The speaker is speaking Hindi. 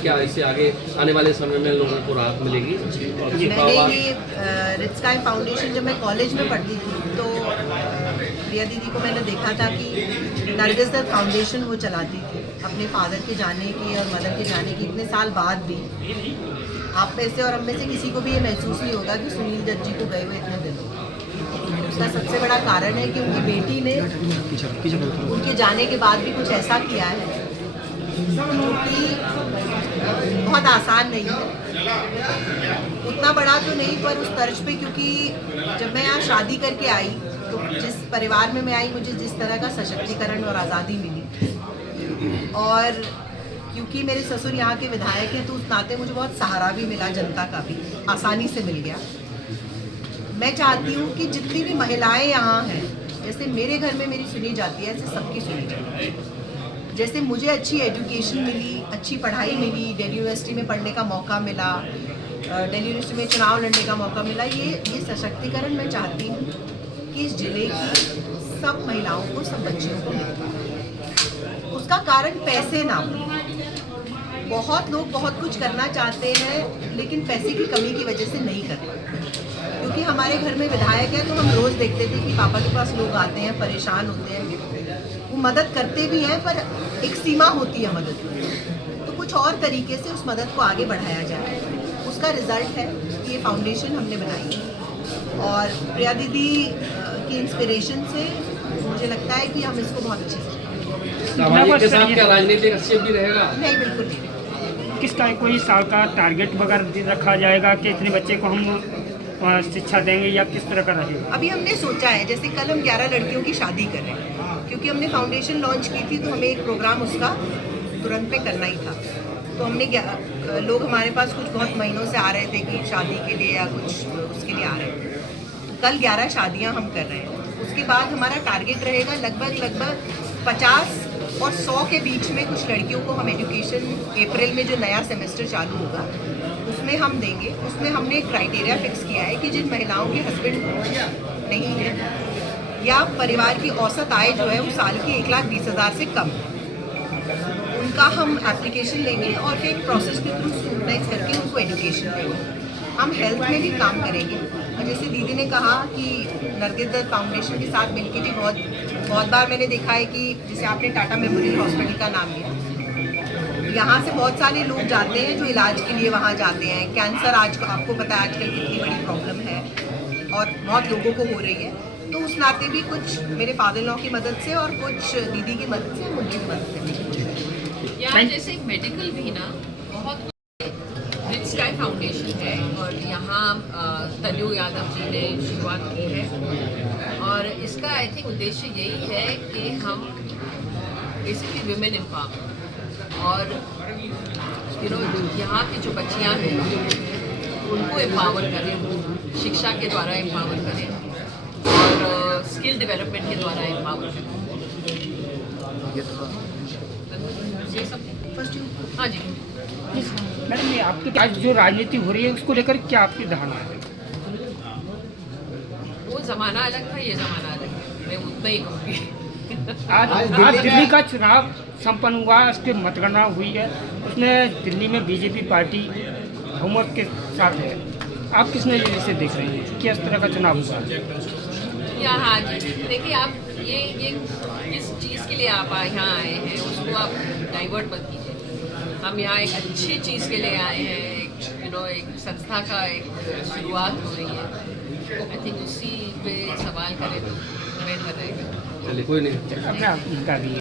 क्या इससे आगे आने वाले समय में लोगों को राहत मिलेगी? और मैंने ये रिच स्काई फाउंडेशन जब मैं कॉलेज में पढ़ती थी तो प्रिया दीदी को मैंने देखा था कि नरगिस दत्त फाउंडेशन वो चलाती थी अपने फादर के जाने की और मदर के जाने की इतने साल बाद भी। आप में से और हम में से किसी को भी ये महसूस नहीं होगा कि सुनील दत्त जी को गए हुए इतने दिन हो। उसका सबसे बड़ा कारण है कि उनकी बेटी ने उनके जाने के बाद भी कुछ ऐसा किया है जो कि बहुत आसान नहीं है। उतना बड़ा तो नहीं पर उस तर्ज पे, क्योंकि जब मैं यहाँ शादी करके आई तो जिस परिवार में मैं आई मुझे जिस तरह का सशक्तिकरण और आज़ादी मिली, और क्योंकि मेरे ससुर यहाँ के विधायक हैं तो उस नाते मुझे बहुत सहारा भी मिला, जनता का भी आसानी से मिल गया। मैं चाहती हूँ कि जितनी भी महिलाएं यहाँ हैं, जैसे मेरे घर में मेरी सुनी जाती है ऐसे सबकी सुनी जाए। जैसे मुझे अच्छी एजुकेशन मिली, अच्छी पढ़ाई मिली, दिल्ली यूनिवर्सिटी में पढ़ने का मौका मिला, दिल्ली यूनिवर्सिटी में चुनाव लड़ने का मौका मिला, ये सशक्तिकरण मैं चाहती हूँ कि इस जिले की सब महिलाओं को, सब बच्चियों को मिले। उसका कारण पैसे ना हो। बहुत लोग बहुत कुछ करना चाहते हैं लेकिन पैसे की कमी की वजह से नहीं कर पाते। क्योंकि हमारे घर में विधायक है तो हम रोज़ देखते थे कि पापा के पास लोग आते हैं, परेशान होते हैं, वो मदद करते भी हैं पर एक सीमा होती है मदद की। तो कुछ और तरीके से उस मदद को आगे बढ़ाया जाए। उसका रिजल्ट है कि ये फाउंडेशन हमने बनाई है और प्रिया दीदी की इंस्पिरेशन से मुझे लगता है कि हम इसको बहुत अच्छे से सामाजिक के साथ क्या राजनीतिक हस्तक्षेप भी रहेगा? नहीं, बिल्कुल नहीं। किसका कोई साल का टारगेट वगैरह रखा जाएगा कि इतने बच्चे को हम शिक्षा देंगे या किस तरह का रहेगा? अभी हमने सोचा है, जैसे कल हम 11 लड़कियों की शादी कर रहे हैं, क्योंकि हमने फाउंडेशन लॉन्च की थी तो हमें एक प्रोग्राम उसका तुरंत पे करना ही था। तो हमने लोग हमारे पास कुछ बहुत महीनों से आ रहे थे कि शादी के लिए या कुछ उसके लिए आ रहे थे। तो कल 11 शादियां हम कर रहे हैं। उसके बाद हमारा टारगेट रहेगा लगभग 50 और 100 के बीच में कुछ लड़कियों को हम एजुकेशन अप्रैल में जो नया सेमेस्टर चालू होगा उसमें हम देंगे। उसमें हमने एक क्राइटेरिया फिक्स किया है कि जिन महिलाओं के हस्बैंड नहीं है या परिवार की औसत आय जो है वो साल की 1,20,000 से कम है, उनका हम एप्लीकेशन लेंगे और फिर एक प्रोसेस के थ्रू स्क्रूटनाइज करके उनको एजुकेशन देंगे। हम हेल्थ में भी काम करेंगे और जैसे दीदी ने कहा कि नरगिस दत्त फाउंडेशन के साथ मिलकर भी बहुत बार मैंने देखा है कि जैसे आपने टाटा मेमोरियल हॉस्पिटल का नाम लिया, यहाँ से बहुत सारे लोग जाते हैं जो इलाज के लिए वहाँ जाते हैं। कैंसर आज आपको पता है आजकल कितनी बड़ी प्रॉब्लम है और बहुत लोगों को हो रही है। तो उस नाते भी कुछ मेरे फादर लॉ की मदद से और कुछ दीदी की मदद से, उनकी मदद से यहाँ जैसे मेडिकल भी ना बहुत रिच स्काई फाउंडेशन है और यहाँ तनु यादव जी ने शुरुआत की है और इसका आई थिंक उद्देश्य यही है कि हम बेसिकली विमेन एम्पावरमेंट और यहाँ की जो बच्चियाँ हैं उनको एम्पावर करें, शिक्षा के द्वारा एम्पावर करें और स्किल डेवलपमेंट के द्वारा एम्पावर करें। ये सब हाँ जी। मैडम, ये आपकी आज जो राजनीति हो रही है उसको लेकर क्या आपकी धारणा है? वो ज़माना अलग था, ये ज़माना अलग है, मैं उतना ही कहूँगी। आज दिल्ली का चुनाव संपन्न हुआ, उसकी मतगणना हुई है, उसमें दिल्ली में बीजेपी पार्टी बहुमत के साथ है। आप किस नज़रिए से देख रहे हैं किस तरह का चुनाव हुआ? या हाँ जी, देखिए आप ये किस चीज़ के लिए आप यहाँ आए हैं उसको आप डाइवर्ट मत कीजिए। हम यहाँ एक अच्छी चीज़ के लिए आए हैं, एक संस्था का एक शुरुआत हो रही है। आई थिंक उसी पे सवाल करें तो बेहतर रहेगा। चलिए, कोई नहीं। अपना